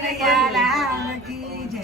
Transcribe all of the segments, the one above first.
કનૈયાલાલ કી જય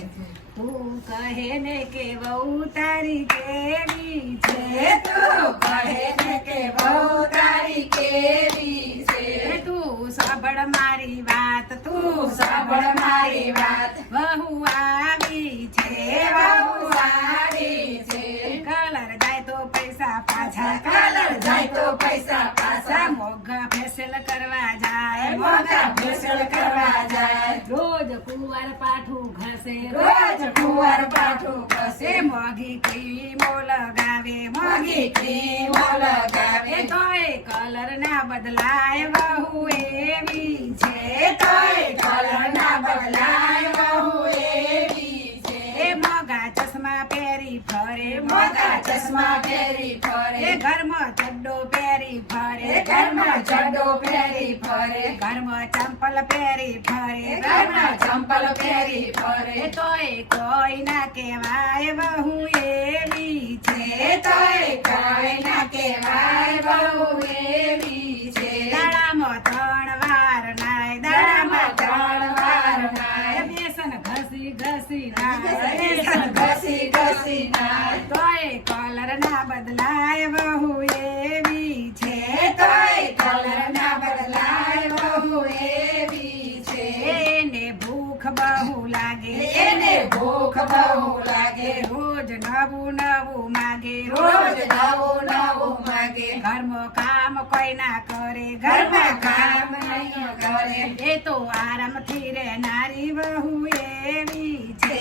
તું કહે ને કે વહુ તારી કેવી છે તું કહે ને કે વહુ તારી કેવી છે તું સાંભળ મારી વાત તું સાંભળ મારી વાત વહુ આવી છે વહુ આવી છે કલર જાય તો પૈસા પાછા કલર જાય તો પૈસા પાછા મોઘા ફેશલ કરવા જાય મોગા ફેશલ કરવા જાય રોજ કુંવર પાઠું ઘસે રોજ કુંવર પાઠું ઘસે મોઘી ક્રીમો લગાવે મોગી ક્રીમો લગાવે તોય કલર ના બદલાય વહુ એવી છે તોય કલર ના બદલાય વહુ એવી છે એ મોગા ચશ્મા પહેરી ફરે મોગા ચશ્મા પહેરી ફરે ઘરમાં ચડ્ડો પહેરી ફરે ઘરમાં ચડ્ડો પહેરી ફરે ઘરમાં ચંપલ પહેરી ફરે ઘરમાં ચંપલ પહેરી ફરે તોય કોઈ ના કહેવાય વહુ એવી છે તોય કોઈ ના કહેવાય વહુ એવી છે દાડામાં 3 વાર નાય દાડામાં 3 વાર નાય બેસન ઘસી ઘસી નાય બેસન ઘસી ઘસી નાય તોય કલર ના બદલાય વહુ એવી છે તોય કલર ના બદલાય વહુ એવી છે એને ભૂખ બહુ લાગે એને ભૂખ બહુ લાગે રોજ નવું નવું માગે રોજ નવું નવું માગે ઘરમાં કામ કોઈ ના કરે ઘરમાં કામ નહીં કરે એ તો આરામથી રહેનારી વહુ એવી છે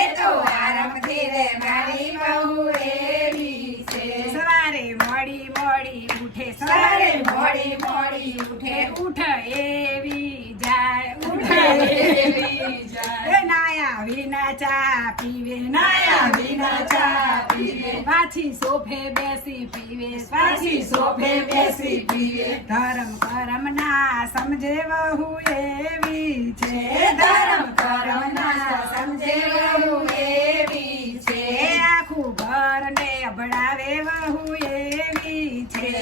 એ તો આરામથી રે મારી વહુ એવી છે સવારે મોડી મોડી ઉઠે સવારે મોડી મોડી ઉઠે ઉઠ એવી જાય ઉઠ એવી જાય એ નાયા વિના ચા પીવે નાયા વિના ચા પીવે પાછી સોફે બેસી પીવે પાછી સોફે બેસી પીવે ધર્મ કરમ ના સમજે વહુ એવી છે ધર્મ કરમ ના સમજે વહુ એવી છે એ આખું ઘર ને અભડાવે વહુ એવી છે